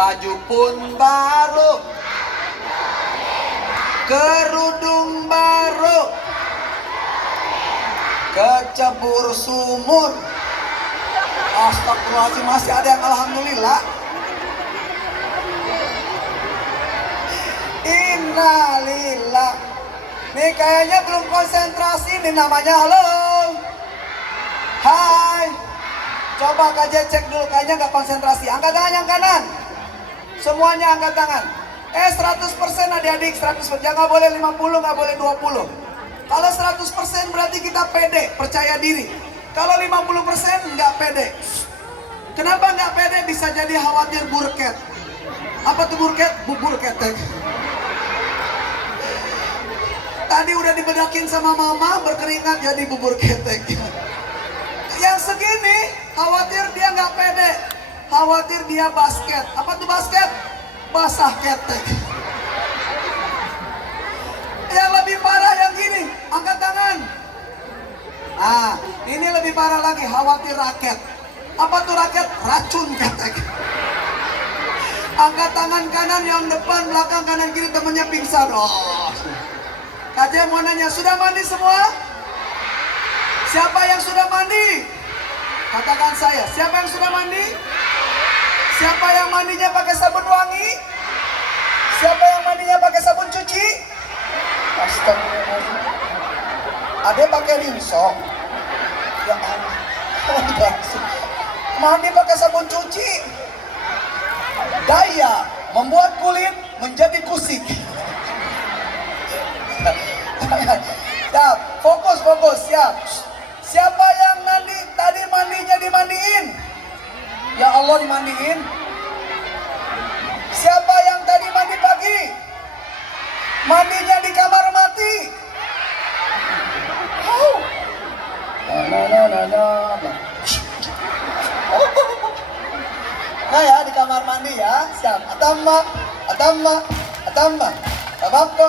baju pun baru, kerudung baru, kecebur sumur. Astagfirullahaladzim, masih ada yang alhamdulillah. Innalillah. Nih kayaknya belum konsentrasi nih namanya. Halo. Hai. Coba KJ cek dulu, kayaknya nggak konsentrasi. Angkat tangan yang kanan. Semuanya angkat tangan. 100% adik-adik, 100%. Jangan boleh 50, nggak boleh 20. Kalau 100% berarti kita pede, percaya diri. Kalau 50% nggak pede. Kenapa nggak pede? Bisa jadi khawatir burket. Apa tuh burket? Bubur ketek. Tadi udah dibedakin sama mama, berkeringat jadi bubur ketek. Yang segini, khawatir dia nggak pede. Khawatir dia basket. Apa tuh basket? Basah ketek. Yang lebih parah yang gini, angkat tangan. Ah, ini lebih parah lagi, khawatir raket. Apa tuh raket? Racun ketek. Angkat tangan kanan yang depan, belakang, kanan, kiri, temennya pingsan. Oh. KJ mau nanya, sudah mandi semua? Siapa yang sudah mandi? Katakan saya, siapa yang sudah mandi? Siapa yang mandinya pakai sabun wangi? Siapa yang mandinya pakai sabun cuci? Astagfirullahaladzim. Ada pakai rinso. Ya Allah. Mandi pakai sabun cuci. Daya membuat kulit menjadi kusik. Ya, fokus, siap. Siapa yang tadi mandinya dimandiin? Ya Allah, dimandiin. Siapa yang tadi mandi pagi? Mandinya di kamar mati. Nah ya, di kamar mandi ya. Siap. Atamba. Apa?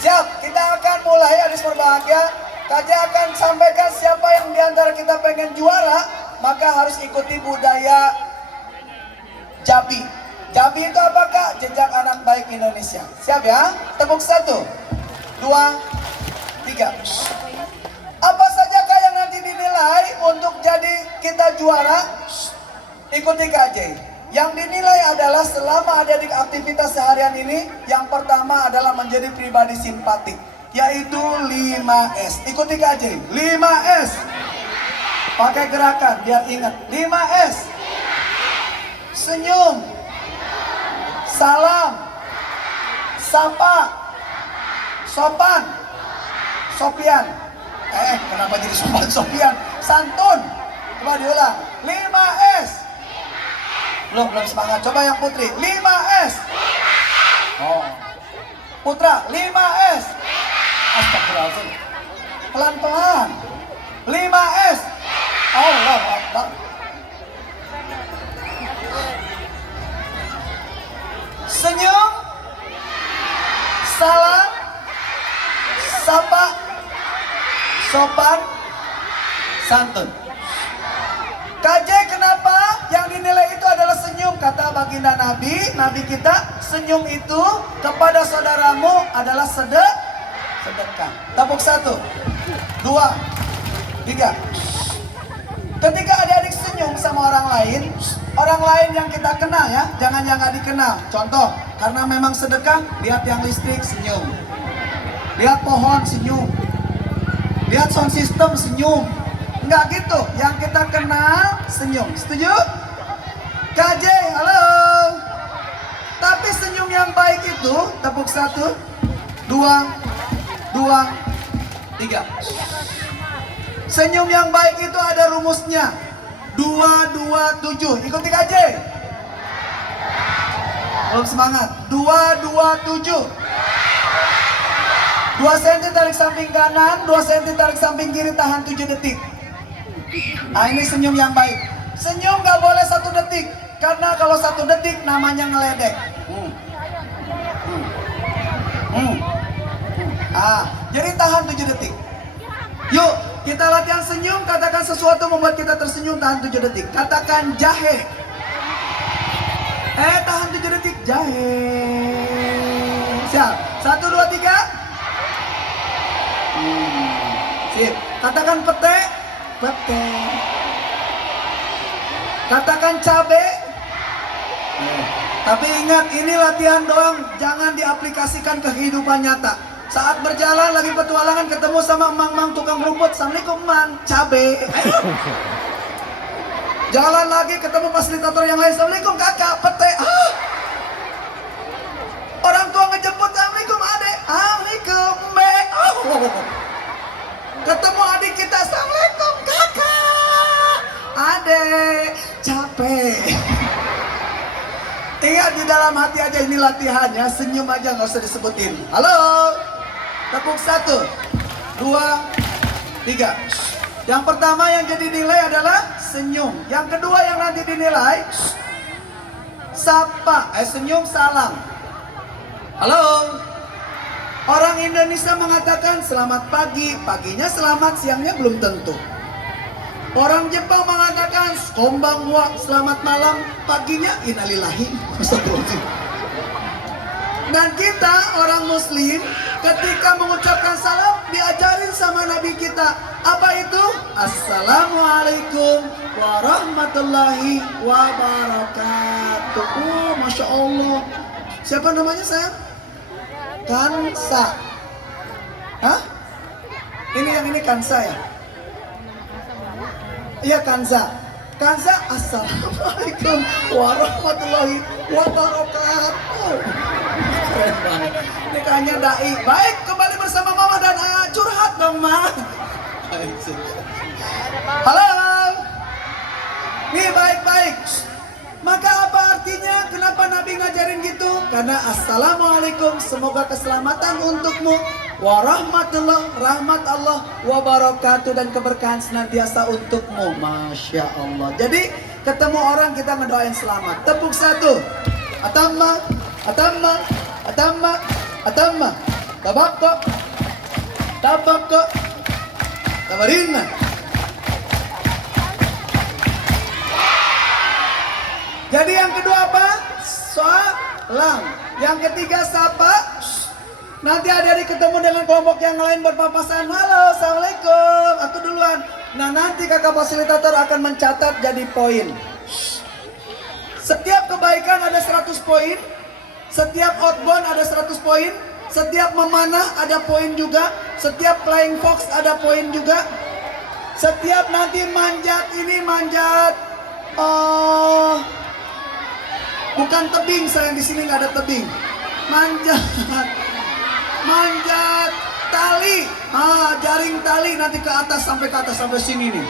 Siap, kita akan mulai hadis berbahagia. KJ akan sampaikan siapa yang diantara kita pengen juara, maka harus ikuti budaya Jabi. Jabi itu apakah? Jejak anak baik Indonesia. Siap ya? Tepuk 1, 2, 3. Apa sajakah yang nanti dinilai untuk jadi kita juara? Ikuti KJ. Yang dinilai adalah selama ada di aktivitas seharian ini, yang pertama adalah menjadi pribadi simpatik, yaitu 5S. Ikuti KJ. 5S. Pakai gerakan biar ingat. 5S. Senyum, salam, sapa, sopan, sopian. Kenapa jadi sopian? Santun. Coba diulang. 5S. Belum semangat. Coba yang putri. 5S. Oh. Putra. 5S. Astagfirullahaladzim. Pelan-pelan. 5S. Allah Akbar. Senyum, salam, sapa, sopan, santun. KJ kenapa yang dinilai itu adalah senyum? Kata baginda Nabi kita, senyum itu kepada saudaramu adalah sedekah. Tepuk 1, 2, 3. Ketika adik-adik senyum sama orang lain yang kita kenal ya, jangan yang gak dikenal. Contoh, karena memang sedekah, lihat yang listrik senyum, lihat pohon senyum, lihat sound system senyum. Enggak gitu, yang kita kenal senyum. Setuju? KJ, halo. Tapi senyum yang baik itu, tepuk 1, 2, 3. Senyum yang baik itu ada rumusnya. 227. Ikuti KJ. Belum semangat. 227. 2 cm tarik samping kanan, 2 cm tarik samping kiri, tahan 7 detik. Nah, ini senyum yang baik. Senyum gak boleh 1 detik, karena kalau 1 detik namanya ngeledek. Jadi tahan 7 detik. Yuk, kita latihan senyum. Katakan sesuatu membuat kita tersenyum, tahan 7 detik. Katakan jahe. Tahan 7 detik. Jahe. Siap. 1, 2, 3. Sip. Katakan pete. Pete. Katakan cabe. Tapi ingat, ini latihan doang. Jangan diaplikasikan ke kehidupan nyata. Saat berjalan lagi petualangan ketemu sama emang-emang tukang rumput. Assalamualaikum mang, cabe. Jalan lagi ketemu fasilitator yang lain. Assalamualaikum kakak, pete. Orang tua ngejemput. Assalamualaikum adek. Assalamualaikum be. Ketemu adik kita. Assalamualaikum kakak. Adek, capek. Ingat, di dalam hati aja ini latihannya. Senyum aja, nggak usah disebutin. Halo. Tepuk 1, 2, 3. Yang pertama yang jadi nilai adalah senyum. Yang kedua yang nanti dinilai sapa, senyum, salam. Halo. Orang Indonesia mengatakan selamat pagi, paginya selamat, siangnya belum tentu. Orang Jepang mengatakan konbanwa, selamat malam, paginya innalillahi. Dan kita orang Muslim ketika mengucapkan salam diajarin sama Nabi kita. Apa itu? Assalamualaikum warahmatullahi wabarakatuh. Masya Allah. Siapa namanya sayang? Kansa. Hah? Ini Kansa ya? Iya Kansa. Kansa, assalamualaikum warahmatullahi wabarakatuh. Keren banget. Ini kayaknya dai. Baik, kembali bersama Mama dan Ayah. Curhat dong, Ma. Halo. Nih baik-baik. Maka apa artinya? Kenapa Nabi ngajarin gitu? Karena assalamualaikum, semoga keselamatan untukmu, warahmatullah, rahmat Allah, wabarakatuh, dan keberkahan senantiasa untukmu. Masya Allah. Jadi ketemu orang kita ngedoain selamat. Tepuk 1. Atamma, atamma, atamma, atamma. Tabakko, tabakko, tabarina. Jadi yang kedua apa? Salam. Yang ketiga sapa. Nanti adik-adik ketemu dengan kelompok yang lain berpapasan. Halo, assalamualaikum. Aku duluan. Nah nanti kakak fasilitator akan mencatat jadi poin. Setiap kebaikan ada 100 poin. Setiap outbound ada 100 poin. Setiap memanah ada poin juga. Setiap flying fox ada poin juga. Setiap nanti manjat ini manjat. Bukan tebing, sayang, di sini nggak ada tebing. Manjat tali, jaring tali nanti ke atas sampai sini nih.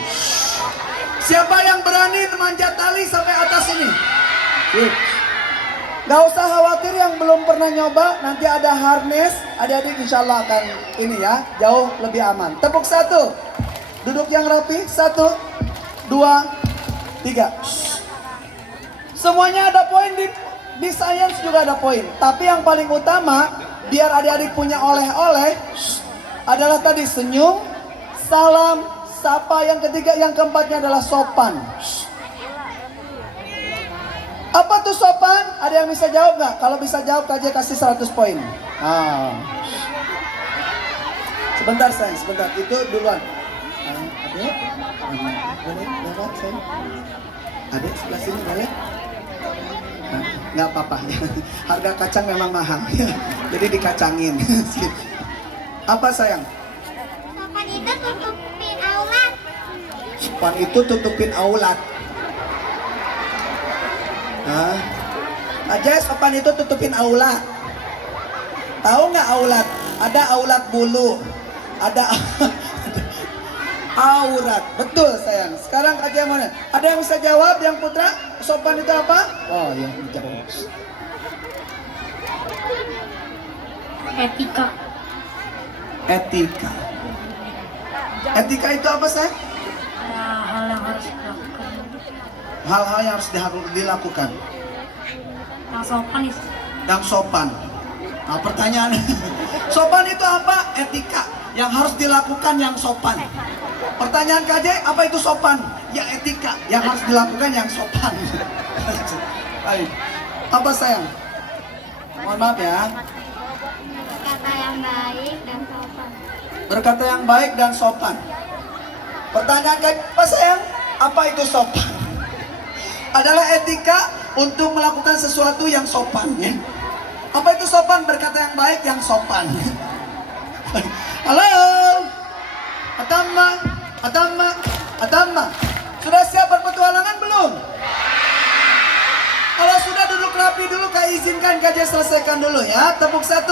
Siapa yang berani manjat tali sampai atas ini? Gak usah khawatir yang belum pernah nyoba, nanti ada harness, adik-adik insya Allah akan ini ya, jauh lebih aman. Tepuk 1, duduk yang rapi, 1, 2, 3. Semuanya ada poin, di sains juga ada poin. Tapi yang paling utama, biar adik-adik punya oleh-oleh, adalah tadi senyum, salam, sapa. Yang ketiga, yang keempatnya adalah sopan. Apa tuh sopan? Ada yang bisa jawab nggak? Kalau bisa jawab, KJ kasih 100 poin. Sebentar sayang, sebentar. Itu duluan. Adek, boleh lewat sayang? Adek sebelah sini boleh? Nggak apa-apa ya. Harga kacang memang mahal. Jadi dikacangin. Apa sayang? Sopan itu tutupin aulat. Sopan itu tutupin aulat. Aja sopan itu tutupin aulat. Tahu nggak aulat? Ada aulat bulu. Ada aurat. Betul sayang. Sekarang aja mana? Ada yang bisa jawab yang putra? Sopan itu apa? Oh ya, jawab. Etika. Etika. Etika itu apa sayang? Hal yang harus dilakukan. Hal-hal yang harus dilakukan. Yang sopan itu. Yang sopan. Nah pertanyaan, sopan itu apa? Etika. Yang harus dilakukan yang sopan. Pertanyaan KJ, apa itu sopan? Ya etika. Yang harus dilakukan yang sopan. Baik. Apa sayang? Mohon maaf ya. Kata yang baik dan sopan. Berkata yang baik dan sopan. Pertanyaan apa sayang? Apa itu sopan? Adalah etika untuk melakukan sesuatu yang sopan ya. Apa itu sopan? Berkata yang baik yang sopan. Halo. Atama. Sudah siap berpetualangan belum? Kalau sudah duduk rapi dulu, Kak izinkan KJ selesaikan dulu ya. Tepuk 1,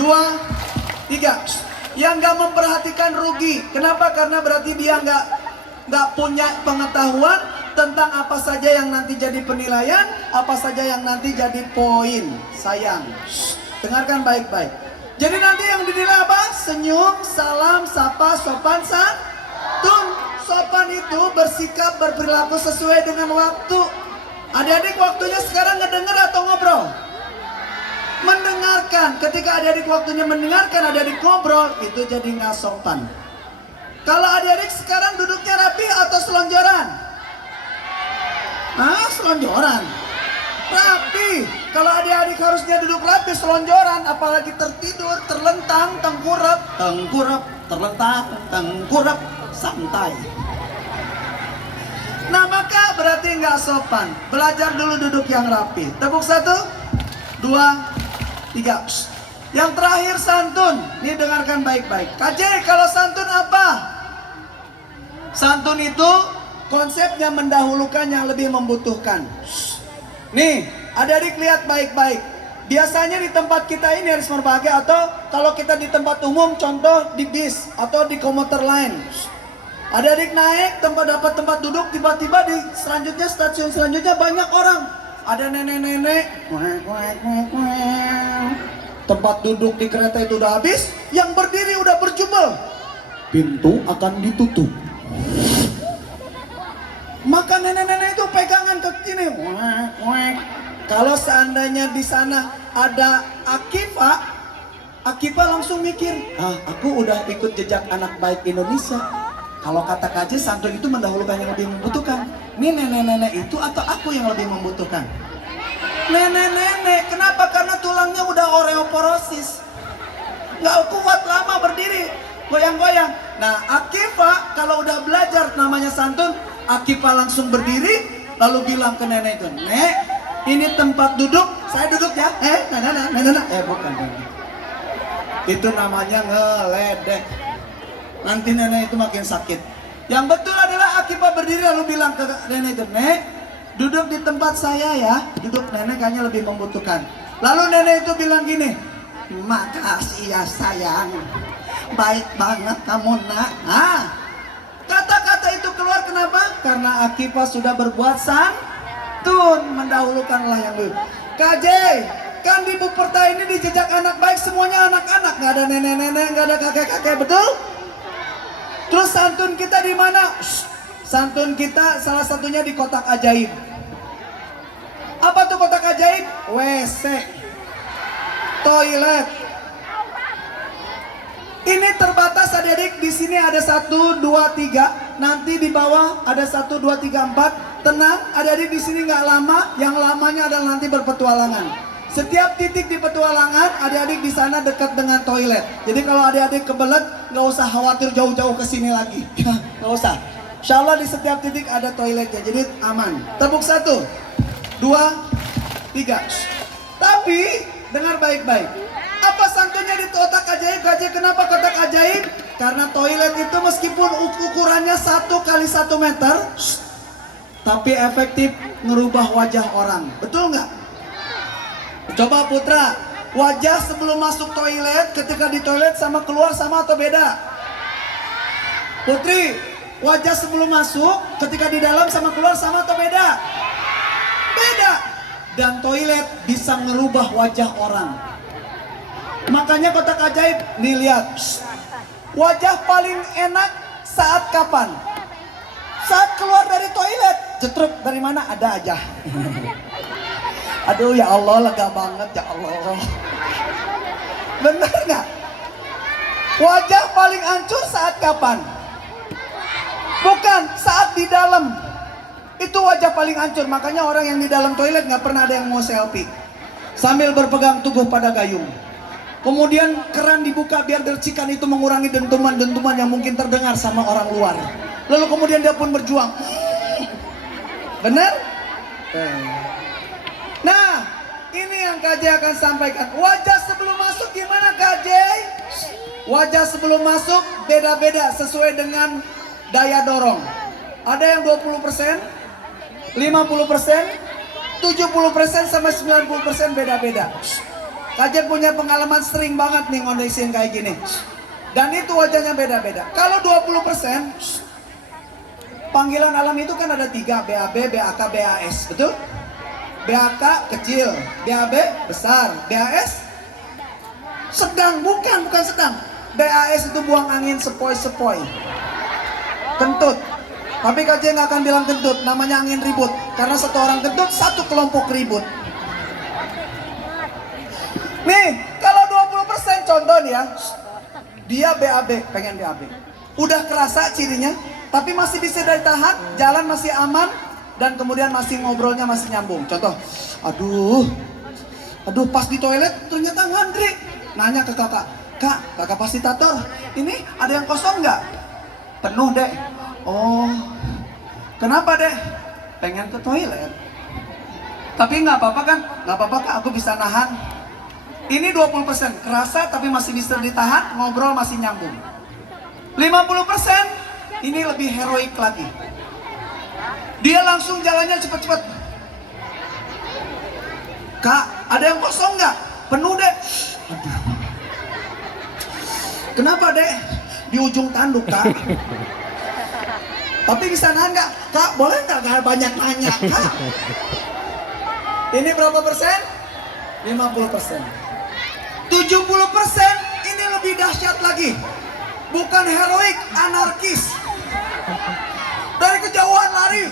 2, 3. Yang nggak memperhatikan rugi. Kenapa? Karena berarti dia nggak punya pengetahuan tentang apa saja yang nanti jadi penilaian, apa saja yang nanti jadi poin. Sayang, dengarkan baik-baik. Jadi nanti yang dinilai apa? Senyum, salam, sapa, sopan, santun. Sopan itu bersikap, berperilaku sesuai dengan waktu. Adik-adik waktunya sekarang ngedenger atau ngobrol? Mendengarkan. Ketika adik-adik waktunya mendengarkan, adik-adik ngobrol, itu jadi nggak sopan. Kalau adik-adik sekarang duduknya rapi atau selonjoran? Selonjoran. Rapi. Kalau adik-adik harusnya duduk rapi, selonjoran, apalagi tertidur, terlentang, tengkurap, terlentang, tengkurap, santai. Nah maka berarti nggak sopan. Belajar dulu duduk yang rapi. Tepuk 1, 2, 3. Yang terakhir santun. Nih dengarkan baik-baik. KJ, kalau santun apa? Santun itu konsepnya mendahulukan yang lebih membutuhkan. Nih, adik-adik lihat baik-baik. Biasanya di tempat kita ini harus berbahagia, atau kalau kita di tempat umum, contoh di bis atau di komuter lain. Adik-adik naik, dapat tempat duduk, tiba-tiba di stasiun selanjutnya banyak orang. Ada nenek-nenek, tempat duduk di kereta itu udah habis, yang berdiri udah berjubel. Pintu akan ditutup. Maka nenek-nenek itu pegangan ke sini. Kalau seandainya di sana ada Akifa langsung mikir, aku udah ikut jejak anak baik Indonesia. Kalau kata KJ, santun itu mendahulukan yang lebih membutuhkan. Ini nenek-nenek itu atau aku yang lebih membutuhkan? Nenek-nenek, kenapa? Karena tulangnya udah oreoporosis, nggak kuat lama berdiri, goyang-goyang. Nah, Akifa kalau udah belajar namanya santun, Akifa langsung berdiri, lalu bilang ke nenek itu, Nek, ini tempat duduk, saya duduk ya. Bukan. Itu namanya ngeledek. Nanti nenek itu makin sakit. Yang betul adalah Akifa berdiri lalu bilang ke nenek itu, Nek, duduk di tempat saya ya. Duduk, nenek kayaknya lebih membutuhkan. Lalu nenek itu bilang gini, makasih ya sayang, baik banget kamu nak. Kata-kata itu keluar kenapa? Karena Akifa sudah berbuat santun, mendahulukanlah yang lebih. KJ, kan di Buperta ini di jejak anak baik semuanya anak-anak, nggak ada nenek-nenek, nggak ada kakek-kakek, betul? Terus santun kita di mana? Santun kita salah satunya di kotak ajaib. Apa tuh kotak ajaib? WC, toilet. Ini terbatas adik-adik. Di sini ada 1, 2, 3. Nanti di bawah ada 1, 2, 3, 4. Tenang, adik-adik di sini nggak lama. Yang lamanya adalah nanti berpetualangan. Setiap titik di petualangan, adik-adik di sana dekat dengan toilet. Jadi kalau adik-adik kebelet, nggak usah khawatir jauh-jauh ke sini lagi. Nggak usah. Insya Allah di setiap titik ada toiletnya, jadi aman. Tepuk 1, 2, 3. Tapi dengar baik-baik. Apa santunnya di kotak ajaib? Kenapa kotak ajaib? Karena toilet itu meskipun ukurannya 1 kali 1 meter, tapi efektif ngerubah wajah orang. Betul nggak? Coba Putra, wajah sebelum masuk toilet, ketika di toilet sama keluar sama atau beda? Putri, wajah sebelum masuk, ketika di dalam sama keluar sama atau beda? Beda. Dan toilet bisa ngerubah wajah orang. Makanya kotak ajaib, nih lihat. Wajah paling enak saat kapan? Saat keluar dari toilet. Jetruk, dari mana? Ada aja. Aduh ya Allah, lega banget ya Allah. Bener nggak? Wajah paling hancur saat kapan? Bukan saat di dalam. Itu wajah paling hancur. Makanya orang yang di dalam toilet nggak pernah ada yang mau selfie sambil berpegang teguh pada gayung. Kemudian keran dibuka biar dercikan itu mengurangi dentuman-dentuman yang mungkin terdengar sama orang luar. Lalu kemudian dia pun berjuang. Benar? Nah, ini yang KJ akan sampaikan. Wajah sebelum masuk gimana KJ? Wajah sebelum masuk beda-beda sesuai dengan daya dorong. Ada yang 20%, 50%, 70% sama 90% beda-beda. KJ punya pengalaman sering banget nih ngondesin kayak gini. Dan itu wajahnya beda-beda. Kalau 20%, panggilan alam itu kan ada 3, BAB, BAK, BAS, betul? BAK kecil, BAB besar, BAS sedang, bukan sedang. BAS itu buang angin sepoi-sepoi, kentut. Tapi KJ nggak akan bilang kentut, namanya angin ribut. Karena satu orang kentut, satu kelompok ribut. Nih, kalau 20% contoh nih ya, dia BAB, pengen BAB. Udah kerasa cirinya, tapi masih bisa ditahan, jalan masih aman, dan kemudian masih ngobrolnya masih nyambung. Contoh, aduh pas di toilet ternyata ngantri. Nanya ke kakak fasilitator, ini ada yang kosong nggak? Penuh deh. Oh, kenapa deh? Pengen ke toilet. Tapi nggak apa-apa kan? Nggak apa-apa kak, aku bisa nahan. Ini 20%, kerasa tapi masih bisa ditahan, ngobrol masih nyambung. 50%, ini lebih heroik lagi. Dia langsung jalannya cepat-cepat. Kak, ada yang kosong nggak? Penuh deh. Aduh. Kenapa deh? Di ujung tanduk kak. Tapi bisa nahan nggak? Kak, boleh nggak? Gak banyak nanya kak. Ini berapa persen? 50%. 70% ini lebih dahsyat lagi. Bukan heroik, anarkis. Dari kejauhan lari.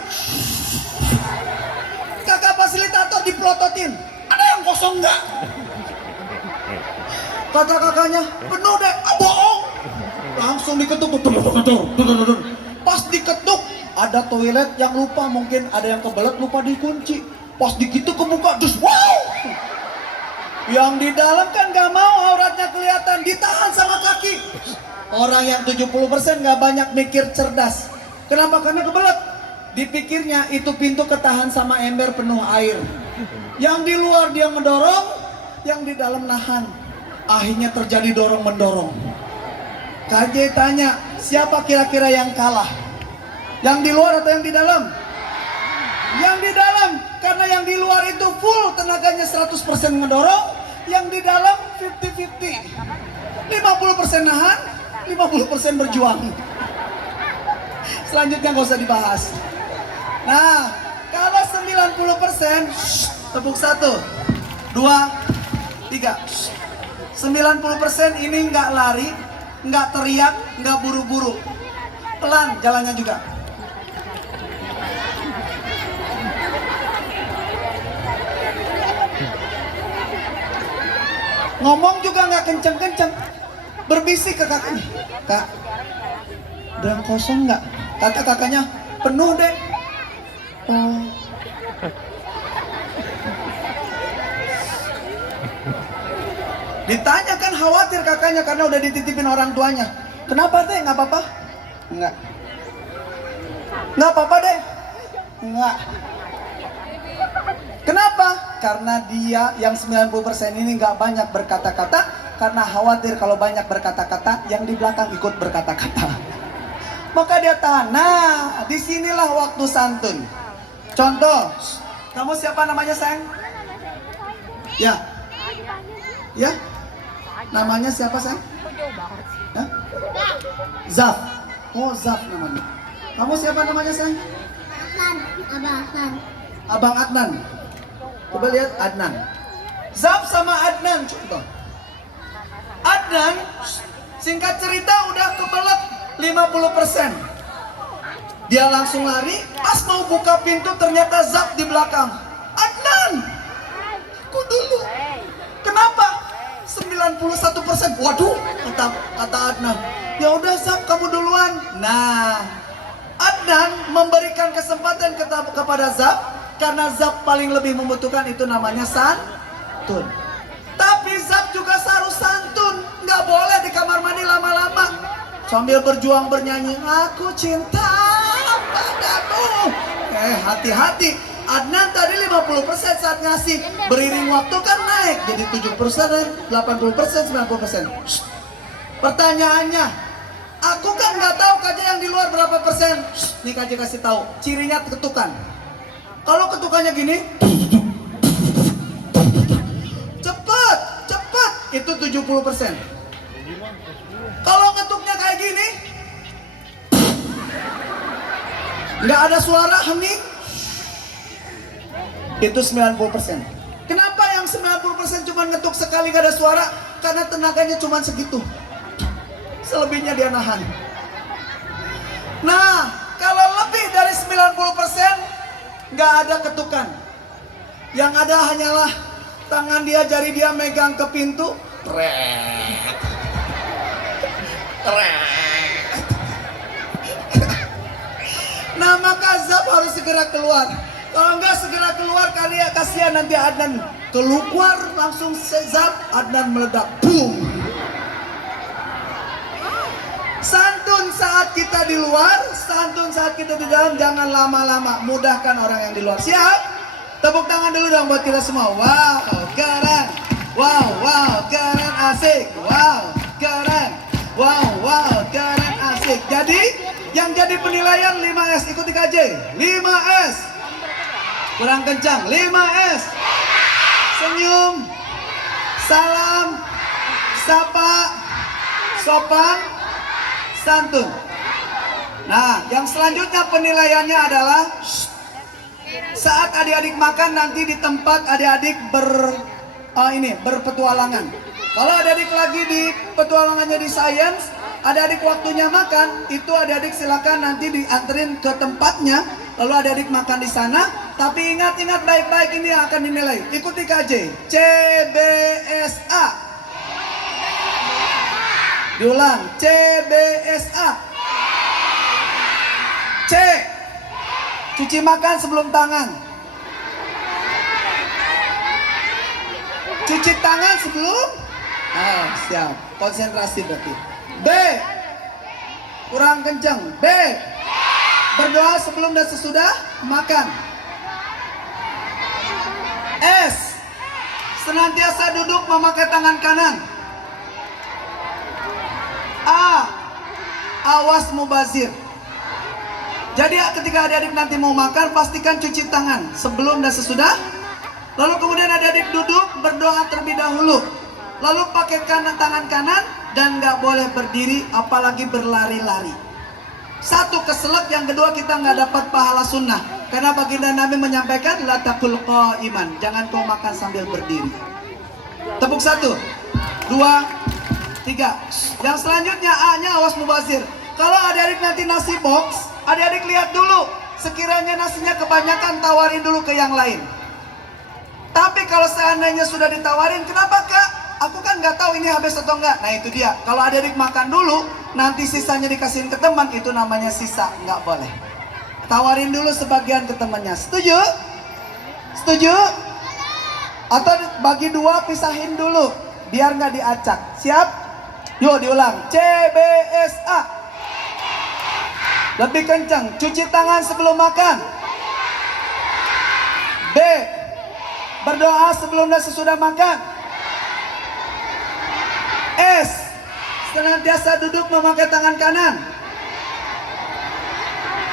Kakak fasilitator dipelototin. Ada yang kosong nggak? Kata kakaknya, penuh deh. Bohong. Langsung diketuk. Pas diketuk, ada toilet yang lupa, mungkin ada yang kebelet lupa dikunci. Pas digitu kebuka, terus wow. Yang di dalam kan gak mau auratnya kelihatan, ditahan sama kaki. Orang yang 70% gak banyak mikir cerdas. Kenapa? Karena kebelet. Dipikirnya itu pintu ketahan sama ember penuh air. Yang di luar dia mendorong, yang di dalam nahan. Akhirnya terjadi dorong-mendorong. KJ tanya, siapa kira-kira yang kalah? Yang di luar atau yang di dalam? Yang di dalam, karena yang di luar itu full tenaganya 100% mendorong, yang di dalam 50-50. 50% nahan, 50% berjuang. Selanjutnya gak usah dibahas. Nah, kalau 90%, tepuk 1, 2, 3. 90% ini nggak lari, nggak teriak, nggak buru-buru. Pelan jalannya juga. Ngomong juga nggak kenceng-kenceng. Berbisik ke kakaknya. Kak, ada yang kosong nggak? Kata kakaknya, penuh deh. Oh. Ditanyakan khawatir kakaknya karena udah dititipin orang tuanya. Kenapa deh? Nggak apa-apa? Nggak. Nggak apa-apa deh? Nggak. Kenapa? Karena dia yang 90% ini nggak banyak berkata-kata. Karena khawatir kalau banyak berkata-kata, yang di belakang ikut berkata-kata. Maka dia tahan. Nah, disinilah waktu santun. Contoh, kamu siapa namanya sayang? Ya. Ya? Namanya siapa sayang? Ya? Zaf. Oh Zaf namanya. Kamu siapa namanya sayang? Abang. Abang Adnan. Coba lihat Adnan. Zaf sama Adnan contoh. Adnan singkat cerita udah kebelet 50%. Dia langsung lari, pas mau buka pintu ternyata Zaf di belakang. Adnan, aku dulu. Kenapa? 91%. Waduh, kata Adnan. Ya udah Zaf, kamu duluan. Nah, Adnan memberikan kesempatan kepada Zab karena Zab paling lebih membutuhkan, itu namanya santun. Tapi Zab juga harus santun, nggak boleh di kamar mandi lama-lama sambil berjuang bernyanyi aku cinta padamu. Hati-hati, Adnan tadi 50% saat ngasih, beriring waktu kan naik jadi 70%, 80%, 90%. Pertanyaannya, aku kan nggak tahu KJ yang di luar berapa persen. Nih KJ kasih tahu, cirinya ketukan. Kalau ketukannya gini, cepet, itu 70%. Kalau ngetuknya kayak gini, nggak ada suara, hening, itu 90%. Kenapa yang 90% cuma ngetuk sekali gak ada suara? Karena tenaganya cuma segitu. Selebihnya dia nahan. Nah, kalau lebih dari 90% nggak ada ketukan. Yang ada hanyalah tangan dia, jari dia megang ke pintu. Nah, maka Zab harus segera keluar. Kalau nggak segera keluar, kasihan nanti Adnan keluar langsung Zab, Adnan meledak, boom. Santun saat kita di luar, santun saat kita di dalam, jangan lama-lama. Mudahkan orang yang di luar. Siap? Tepuk tangan dulu dong buat kita semua. Wow, keren. Wow, keren, asik. Wow, keren. Wow, keren, asik. Jadi, yang jadi penilaian 5S, ikuti KJ. 5S. Kurang kencang, 5S. Senyum, salam, sapa, sopan, santun. Nah, yang selanjutnya penilaiannya adalah saat adik-adik makan nanti di tempat adik-adik berpetualangan. Kalau adik-adik lagi di petualangannya di sains, adik-adik waktunya makan, itu adik-adik silakan nanti dianterin ke tempatnya, lalu adik-adik makan di sana. Tapi ingat baik-baik, ini yang akan dinilai. Ikuti KJ. CBSA. Diulang, CBSA. C. Cuci makan sebelum tangan. Cuci tangan sebelum. Siap. Konsentrasi berarti. B. Kurang kencang. B. Berdoa sebelum dan sesudah makan. S. Senantiasa duduk memakai tangan kanan. A. Awas mubazir. Jadi ketika adik-adik nanti mau makan, pastikan cuci tangan sebelum dan sesudah. Lalu kemudian adik-adik duduk berdoa terlebih dahulu. Lalu pakai tangan kanan dan nggak boleh berdiri, apalagi berlari-lari. Satu keselak, yang kedua kita nggak dapat pahala sunnah. Karena baginda Nabi menyampaikan la taqul qa'iman, jangan kau makan sambil berdiri. Tepuk 1, 2, 3. Yang selanjutnya A-nya awas mubazir. Kalau adik-adik nanti nasi box, adik-adik lihat dulu, sekiranya nasinya kebanyakan, tawarin dulu ke yang lain. Tapi kalau seandainya sudah ditawarin, kenapa kak? Aku kan nggak tahu ini habis atau enggak. Nah itu dia, kalau adik-adik makan dulu, nanti sisanya dikasihin ke teman, itu namanya sisa, nggak boleh. Tawarin dulu sebagian ke temannya. Setuju? Setuju? Atau bagi dua, pisahin dulu, biar nggak diacak. Siap? Yuk diulang. CBSA. Lebih kencang. Cuci tangan sebelum makan. B. Berdoa sebelum dan sesudah makan. S. Senantiasa duduk memakai tangan kanan.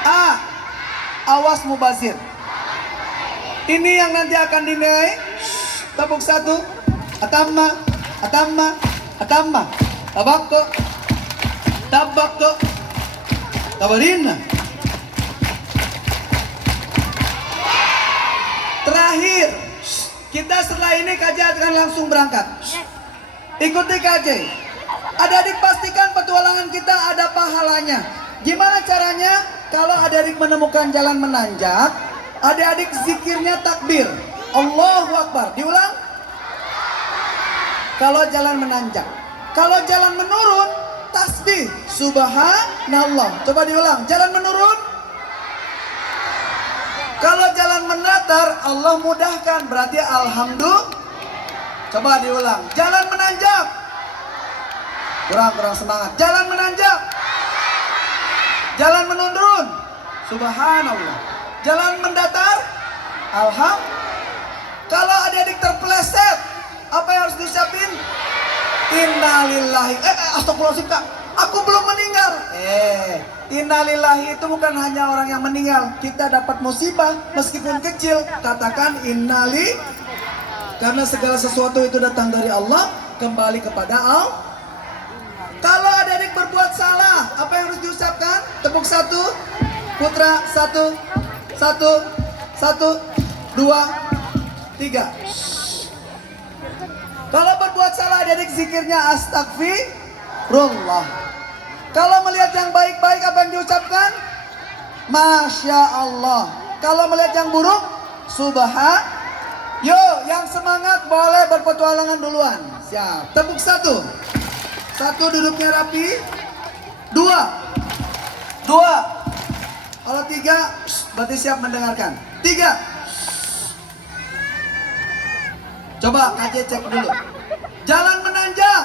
A. Awas mubazir. Ini yang nanti akan dinilai. Tepuk 1. Atamma. Tabakko. Tabarina. Terakhir, kita setelah ini KJ akan langsung berangkat. Ikuti KJ. Adik-adik pastikan petualangan kita ada pahalanya. Gimana caranya? Kalau adik-adik menemukan jalan menanjak, adik-adik zikirnya takbir, Allahu Akbar. Diulang. Kalau jalan menanjak. Kalau jalan menurun, tasbih, subhanallah. Coba diulang. Jalan menurun, Kalau jalan mendatar, Allah mudahkan. Berarti alhamdulillah. Coba diulang. Jalan menanjak. Kurang semangat. Jalan menanjak. Jalan menurun. Subhanallah. Jalan mendatar. Alhamdulillah. Kalau adik-adik terpeleset, apa yang harus diucapin? Innalillahi. Astagfirullahaladzim Kak, aku belum meninggal. Innalillahi itu bukan hanya orang yang meninggal. Kita dapat musibah meskipun kecil, katakan innali. Karena segala sesuatu itu datang dari Allah, kembali kepada Allah. Kalau adik-adik berbuat salah, apa yang harus diucapkan? Tepuk satu, putra satu, dua, tiga. Kalau berbuat salah adik-adik zikirnya astagfirullah. Kalau melihat yang baik-baik apa yang diucapkan? Masya Allah. Kalau melihat yang buruk? Yuk yang semangat boleh berpetualangan duluan. Siap. Tepuk satu. Satu duduknya rapi. Dua. Kalau tiga berarti siap mendengarkan. Tiga. Coba KJ cek dulu. Jalan menanjak.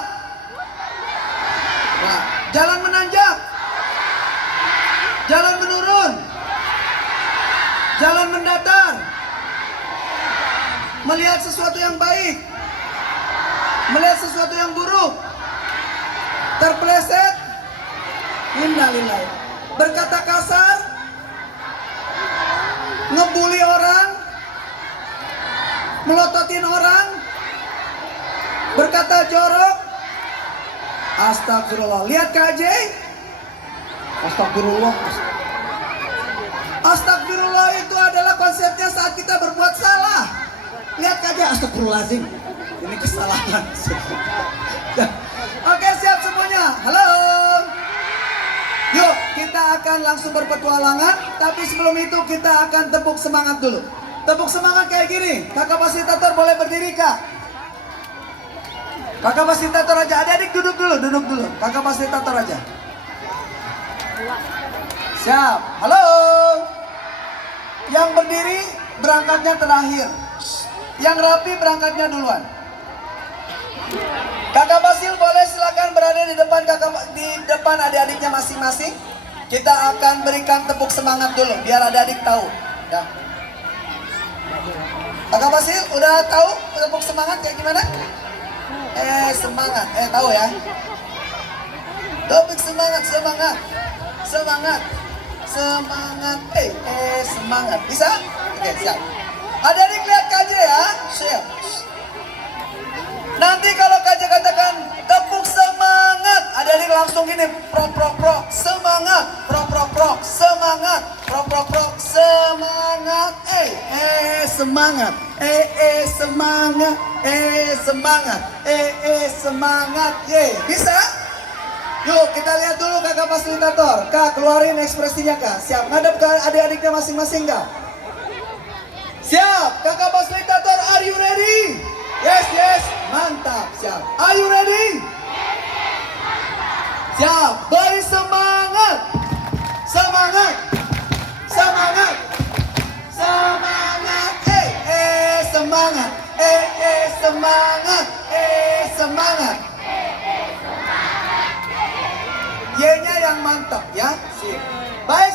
Nah, jalan menanjak. Jalan menurun. Jalan mendatar. Melihat sesuatu yang baik. Melihat sesuatu yang buruk. Terpeleset. Innalillahi. Berkata kasar. Ngebully orang. Melototin orang. Berkata jorok. Astagfirullah. Lihat KJ. Astagfirullah. Astagfirullah itu adalah konsepnya saat kita berbuat salah. Lihat KJ. Astagfirullahaladzim. Ini kesalahan. Oke, siap semuanya. Halo. Yuk kita akan langsung berpetualangan. Tapi sebelum itu kita akan tepuk semangat dulu. Tepuk semangat kayak gini. Kakak fasilitator boleh berdiri Kak. Kakak fasilitator aja. Adik-adik duduk dulu. Kakak fasilitator aja. Siap. Halo. Yang berdiri berangkatnya terakhir. Yang rapi berangkatnya duluan. Kakak Basil boleh silakan berada di depan adik-adiknya masing-masing. Kita akan berikan tepuk semangat dulu biar adik-adik tahu. Ya. Kakak Basil udah tahu tepuk semangat kayak gimana? Semangat. Tahu ya? Tepuk semangat. Semangat. Semangat. Bisa? Oke, siap. Adik-adik lihat KJ ya. Siap. Nanti kalau KJ katakan tepuk semangat, adik-adik langsung gini, pro. Semangat. Pro. Semangat. Pro. Semangat. Semangat. Semangat. Bisa? Yuk kita lihat dulu kakak fasilitator. Kak keluarin ekspresinya Kak. Siap ngadep ke adik-adiknya masing-masing Kak. Siap. Kakak fasilitator, are you ready? Yes. Mantap. Siap. Are you ready? Siap. Beri semangat. Semangat. Semangat. Y-nya yang mantap ya. Baik